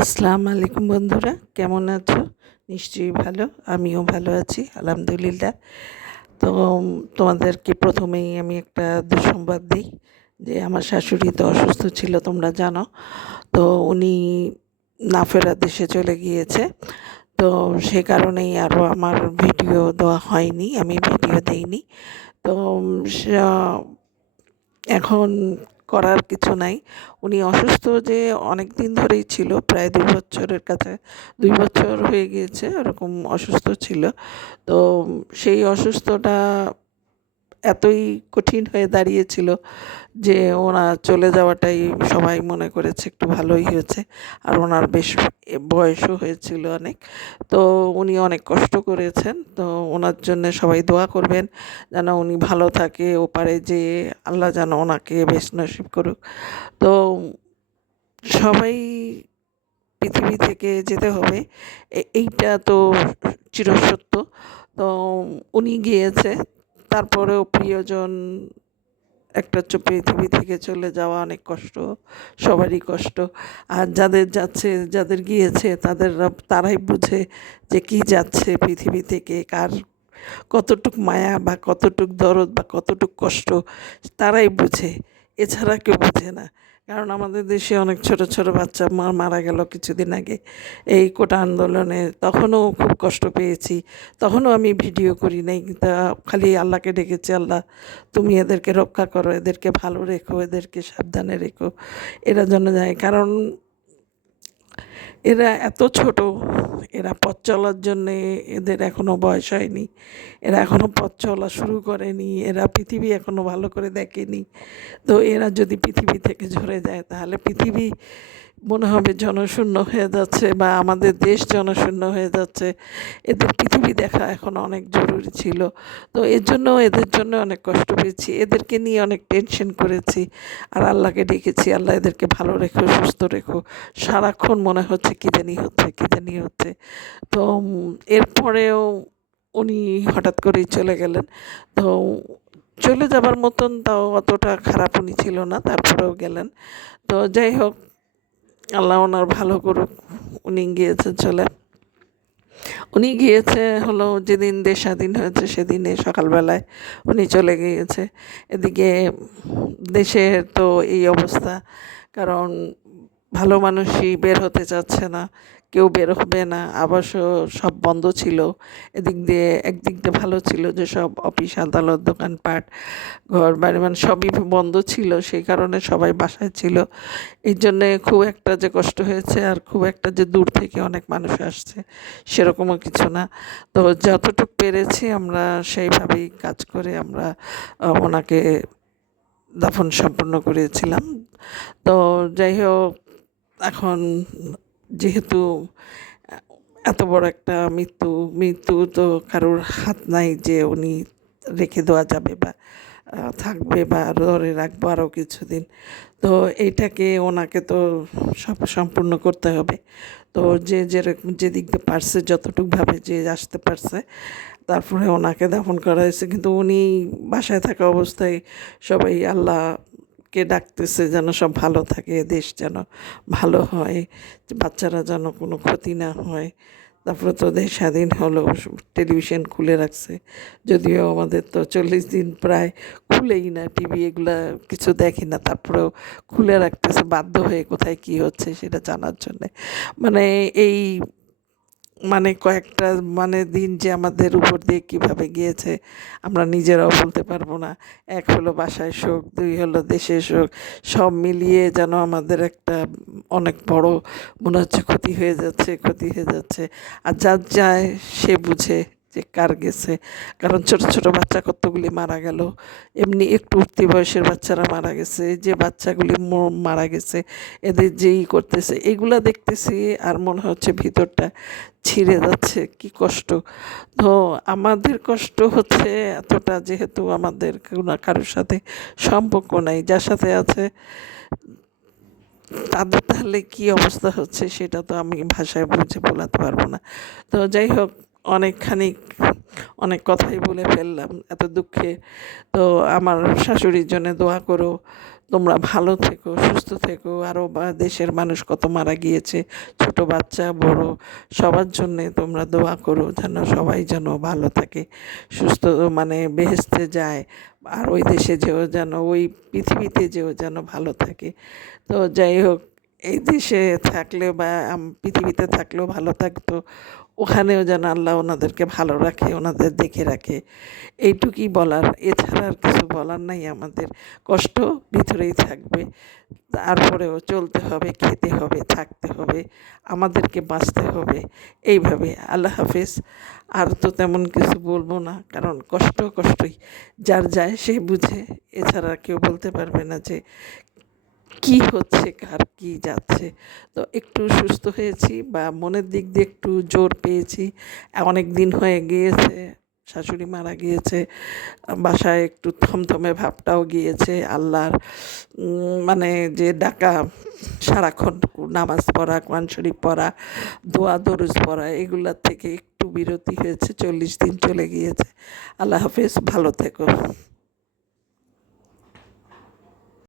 আসসালামু আলাইকুম বন্ধুরা, কেমন আছো? নিশ্চয়ই ভালো, আমিও ভালো আছি, আলহামদুলিল্লাহ। তো তোমাদেরকে প্রথমেই আমি একটা দুঃসংবাদ দিই, যে আমার শাশুড়ি তো অসুস্থ ছিল, তোমরা জানো। তো উনি না ফেরার দেশে চলে গিয়েছে। তো সে কারণেই আরও আমার ভিডিও দেওয়া হয়নি, আমি ভিডিও দেইনি। তো এখন করার কিছু নাই। উনি অসুস্থ যে অনেক দিন ধরেই ছিল, প্রায় দুই বছরের কাছে, দুই বছর হয়ে গিয়েছে, ওরকম অসুস্থ ছিল। তো সেই অসুস্থতা এতই কঠিন হয়ে দাঁড়িয়েছিল যে ওনার চলে যাওয়াটাই সবাই মনে করেছে একটু ভালোই হয়েছে। আর ওনার বেশ বয়সও হয়েছিল অনেক। তো উনি অনেক কষ্ট করেছেন। তো ওনার জন্য সবাই দোয়া করবেন যেন উনি ভালো থাকে, ওপারে যে আল্লাহ যেন ওনাকে বেশ নসিব করুক। তো সবাই পৃথিবী থেকে যেতে হবে। এইটা তো চিরসত্য। তো উনি গিয়েছে। তারপরেও প্রিয়জন একটা পৃথিবী থেকে চলে যাওয়া অনেক কষ্ট, সবারই কষ্ট। আর যাদের যাচ্ছে, যাদের গিয়েছে তাদের তারাই বুঝে যে কি যাচ্ছে পৃথিবী থেকে, কার কতটুক মায়া বা কতটুক দরদ বা কতটুক কষ্ট, তারাই বুঝে। এছাড়া কেউ বুঝে না। কারণ আমাদের দেশে অনেক ছোট ছোট বাচ্চা মারা গেল কিছুদিন আগে। এই কোটা আন্দোলনে তখনও খুব কষ্ট পেয়েছি। তখনও আমি ভিডিও করি নাই। তা খালি আল্লাহকে ডেকেছি, আল্লাহ, তুমি এদেরকে রক্ষা করো, এদেরকে ভালো রেখো, এদেরকে সাবধানে রেখো। এরা যেন যায়। কারণ এরা এত ছোট, এরা পথ চলার জন্যে এদের এখনও বয়স হয়নি, এরা এখনও পথ চলা শুরু করেনি, এরা পৃথিবী এখনও ভালো করে দেখেনি। তো এরা যদি পৃথিবী থেকে ঝরে যায়, তাহলে পৃথিবী মনে হবে জনশূন্য হয়ে যাচ্ছে বা আমাদের দেশ জনশূন্য হয়ে যাচ্ছে। এদের পৃথিবী দেখা এখন অনেক জরুরি ছিল। তো এর জন্য এদের জন্য অনেক কষ্ট পেয়েছি। এদেরকে নিয়ে অনেক টেনশন করেছি। আর আল্লাহকে ডেকেছি। আল্লাহ এদেরকে ভালো রেখো, সুস্থ রেখো। সারাক্ষণ মনে হচ্ছে কী জানি হচ্ছে, কী জানি হচ্ছে। তো এরপরেও উনি হঠাৎ করেই চলে গেলেন। তো চলে যাবার মতন তাও অতটা খারাপ উনি ছিল না, তারপরেও গেলেন। তো যাই হোক আল্লাহ ওনার ভালো করুক, উনি গিয়েছে চলে। উনি গিয়েছে হলো যেদিন দেশ স্বাধীন হয়েছে সেদিনে সকালবেলায় উনি চলে গিয়েছে। এদিকে দেশের তো এই অবস্থা, কারণ ভালো মানুষই বের হতে চাচ্ছে না। কেউ বের হবে না। আবাসও সব বন্ধ ছিল। এদিক দিয়ে একদিক দিয়ে ভালো ছিল যে সব অফিস, আদালত, দোকানপাট, ঘর, বাড়ি মানে সবই বন্ধ ছিল। সেই কারণে সবাই বাসায় ছিল। এই জন্যে খুব একটা যে কষ্ট হয়েছে আর খুব একটা যে দূর থেকে অনেক মানুষ আসছে, সেরকমও কিছু না। তো যতটুকু পেরেছি আমরা সেইভাবেই কাজ করে আমরা ওনাকে দাফন সম্পন্ন করেছিলাম। তো যাই হোক, এখন যেহেতু, এত বড় একটা মৃত্যু মৃত্যু তো কারোর হাত নাই যে উনি রেখে দেওয়া যাবে বা থাকবে বা ধরে রাখব আরও কিছুদিন। তো এইটাকে ওনাকে তো সব সম্পূর্ণ করতে হবে। তো যে যেরকম যেদিক দিয়ে পারছে যতটুকুভাবে যে আসতে পারছে, তারপরে ওনাকে দাফন করা হয়েছে। কিন্তু উনি বাসায় থাকা অবস্থায় সবাই আল্লাহকে ডাকতেছে যেন সব ভালো থাকে, দেশ যেন ভালো হয়, বাচ্চারা যেন কোনো ক্ষতি না হয়। তারপরে তো দেশ স্বাধীন হলো, টেলিভিশন খুলে রাখছে। যদিও আমাদের তো চল্লিশ দিন প্রায় খুলেই না, টিভি এগুলা কিছু দেখি না, তারপরেও খুলে রাখতেছে, বাধ্য হয়ে কোথায় কি হচ্ছে সেটা জানার জন্যে। মানে এই মানে কয়েকটা মানে দিন যে আমাদের উপর দিয়ে কীভাবে গিয়েছে, আমরা নিজেরাও বলতে পারব না। এক হলো বাসায় শোক, দুই হলো দেশে শোক, সব মিলিয়ে যেন আমাদের একটা অনেক বড় মনে হচ্ছে ক্ষতি হয়ে যাচ্ছে, ক্ষতি হয়ে যাচ্ছে। আর যার যায় সে বুঝে। যে কার গেছে। কারণ ছোট ছোট বাচ্চা কতগুলি মারা গেল। এমনি একটু উঠতি বয়সের বাচ্চারা মারা গেছে। যে বাচ্চাগুলি মারা গেছে, এদের যেই করতেছে, এগুলা দেখতেছি আর মনে হচ্ছে ভিতরটা ছিঁড়ে যাচ্ছে। কি কষ্ট। তো আমাদের কষ্ট হচ্ছে এতটা যেহেতু আমাদের কারোর সাথে সম্পর্ক নাই। যার সাথে আছে, তাদের তাহলে কি অবস্থা হচ্ছে সেটা তো আমি ভাষায় বুঝে বলাতে পারব না। তো যাই হোক অনেকখানি, অনেক কথাই বলে ফেললাম এত দুঃখে। তো আমার শাশুড়ির জন্য দোয়া করো, তোমরা ভালো থেকো, সুস্থ থেকো। আরও বা, দেশের মানুষ কত মারা গিয়েছে, ছোট বাচ্চা, বড়, সবার জন্যে তোমরা দোয়া করো যেন সবাই যেন ভালো থাকে, সুস্থ মানে বেহেস্তে যায়। আর ওই দেশে যেও যেন, ওই পৃথিবীতে যেও যেন ভালো থাকে। তো যাই হোক, এই দেশে থাকলে বা পৃথিবীতে থাকলেও ভালো থাকতো। ওখানেও যেন আল্লাহ ওনাদেরকে ভালো রাখে, ওনাদের দেখে রাখে। এইটুকুই বলার। এছাড়া আর কিছু বলার নাই আমাদের। কষ্ট ভিতরেই থাকবে। তারপরেও চলতে হবে, খেতে হবে, থাকতে হবে, আমাদেরকে বাঁচতে হবে। এইভাবে। আল্লাহ হাফেজ। আর তো তেমন কিছু বলব না, কারণ কষ্ট কষ্টই। যার যায় সে বুঝে। এছাড়া কেউ বলতে পারবে না যে কি হচ্ছে, কার কি যাচ্ছে? তো একটু সুস্থ হয়েছি বা মনের দিক দিয়ে একটু জোর পেয়েছি। অনেক দিন হয়ে গিয়েছে, শাশুড়ি মারা গিয়েছে, বাসায় একটু থমথমে ভাবটাও গিয়েছে, আল্লাহর মানে যে ডাকা, সারাক্ষণ নামাজ পড়া, কোরআন শরীফ পড়া, দোয়া, দরুজ পড়া, এগুলার থেকে একটু বিরতি হয়েছে, চল্লিশ দিন চলে গিয়েছে। আল্লাহ হাফেজ, ভালো থেকো।